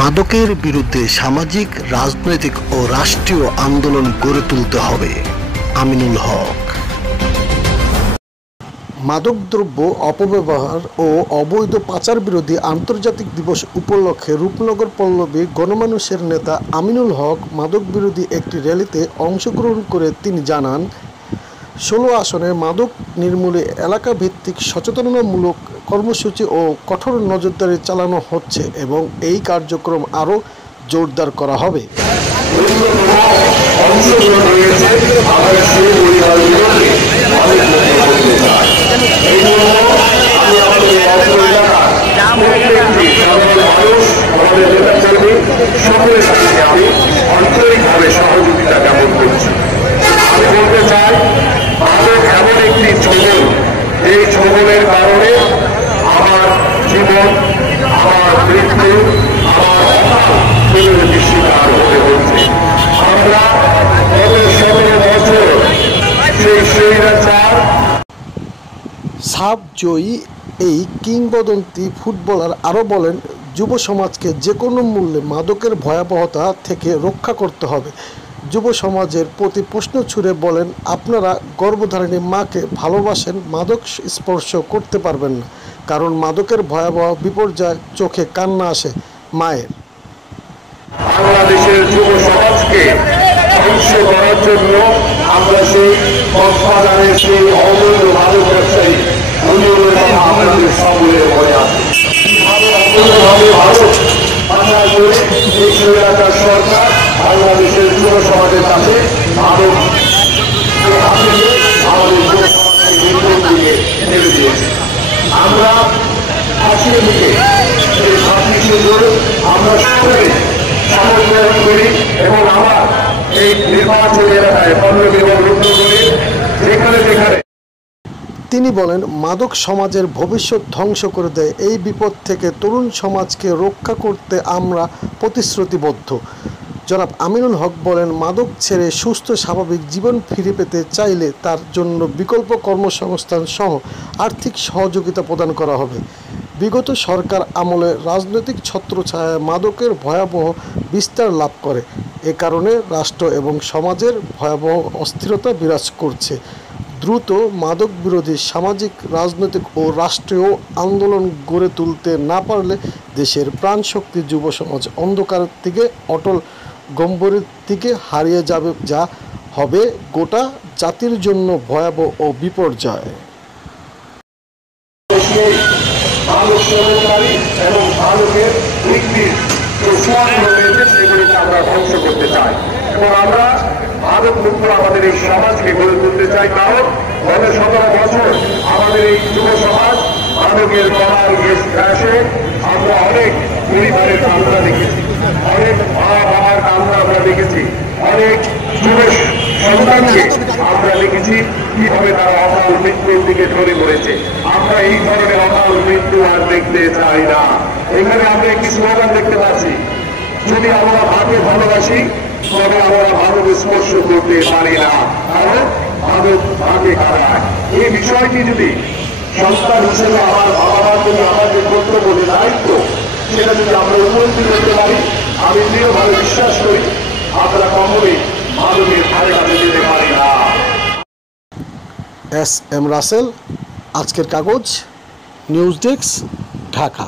মাদকের বিরুদ্ধে সামাজিক, রাজনৈতিক ও রাষ্ট্রীয় আন্দোলন গড়ে তুলতে হবে। আমিনুল হক। মাদকদ্রব্য অপব্যবহার ও অবৈধ পাচার বিরোধী আন্তর্জাতিক দিবস উপলক্ষে রূপনগর পল্লবী গণমানুষের নেতা আমিনুল হক মাদক বিরোধী একটি র্যালিতে অংশগ্রহণ করে তিনি জানান, 16 আসনে মাদক নির্মূলে এলাকাভিত্তিক সচেতনতামূলক কর্মসূচি ও কঠোর নজরদারি চালানো হচ্ছে এবং এই কার্যক্রম আরও জোরদার করা হবে। আন্তরিকভাবে সহযোগিতা জ্ঞাপন করছি। আমি বলতে চাই, মাদক এমন একটি ছবল, এই ছবলের কারণে আমার জীবন, আমার মৃত্যু, আমার পরিণতির শিকার হতে হচ্ছে। আমরা গত 17 বছর সেই স্বৈরাচার সাব জয়ী এই কিংবদন্তি ফুটবলার আরও বলেন, যুব সমাজকে যে কোনো মূল্যে মাদকের ভয়াবহতা থেকে রক্ষা করতে হবে। যুব সমাজের প্রতি প্রশ্ন ছুড়ে বলেন, আপনারা গর্ভধারিণী মাকে ভালোবাসেন, মাদক স্পর্শ করতে পারবেন না, কারণ মাদকের ভয়াবহ বিপর্যয় চোখে কান্না আসে মায়ের। বাংলাদেশের যুব সমাজকে ধ্বংস করার জন্য আমরা সেই কক্সবাজারের সেই অবৈধ মাদক ব্যবসায়ী আমাদের সকলে মনে আছে। সরকার বাংলাদেশের যুব সমাজের কাছে মাদক আমরা আজকে থেকে এই 26 আমরা সকলে সমন্বয় করি এবং আমার এই নির্বাচনী এলাকায় পল্লবী এবং রূপনগরে যেখানে যেখানে। তিনি বলেন, মাদক সমাজের ভবিষ্যৎ ধ্বংস করে দেয়। এই বিপদ থেকে তরুণ সমাজকে রক্ষা করতে আমরা প্রতিশ্রুতিবদ্ধ। জনাব আমিনুল হক বলেন, মাদক ছেড়ে সুস্থ স্বাভাবিক জীবন ফিরে পেতে চাইলে তার জন্য বিকল্প কর্মসংস্থান সহ আর্থিক সহযোগিতা প্রদান করা হবে। বিগত সরকার আমলে রাজনৈতিক ছত্রছায়ায় মাদকের ভয়াবহ বিস্তার লাভ করে। এ কারণে রাষ্ট্র এবং সমাজের ভয়াবহ অস্থিরতা বিরাজ করছে। দ্রুত মাদক বিরোধী সামাজিক, রাজনৈতিক ও রাষ্ট্রীয় আন্দোলন গড়ে তুলতে না পারলে দেশের প্রাণশক্তি যুব সমাজ অন্ধকারের থেকে অটল গম্ভীরের দিকে হারিয়ে যাবে, যা হবে গোটা জাতির জন্য ভয়াবহ ও বিপর্যয়। আমরা মাদক মুক্ত আমাদের এই সমাজকে গড়ে তুলতে চাই, কারণ গত 17 বছর আমাদের এই যুব সমাজ মাদকের কড়ার গ্যাসে আমরা অনেক পরিবারের কান্না দেখেছি, অনেক মা বাবার কান্না আমরা দেখেছি, অনেক যুব সন্তানকে আমরা দেখেছি কিভাবে তারা অকাল মৃত্যুর দিকে ঢলে পড়েছে। আমরা এই ধরনের অকাল মৃত্যু আর দেখতে চাই না। এখানে আমরা একটি স্লোগান দেখতে পাচ্ছি, যদি আমরা মাকে ভালোবাসি তবে আমরা মাদক স্পর্শ করতে পারি না, কারণ মাদক মাকে কাঁদায়। এই বিষয়টি যদি সন্তান হিসেবে আমার বাবা মার জন্য আমার যে কর্তব্য, যে দায়িত্ব, সেটা যদি আমরা উপলব্ধি করতে পারি, আমি দৃঢ়ভাবে বিশ্বাস করি আমরা কখনোই মাদকের ধারে কাছে যেতে পারি না। এস এম রাসেল, আজকের কাগজ, নিউজ ডেস্ক, ঢাকা।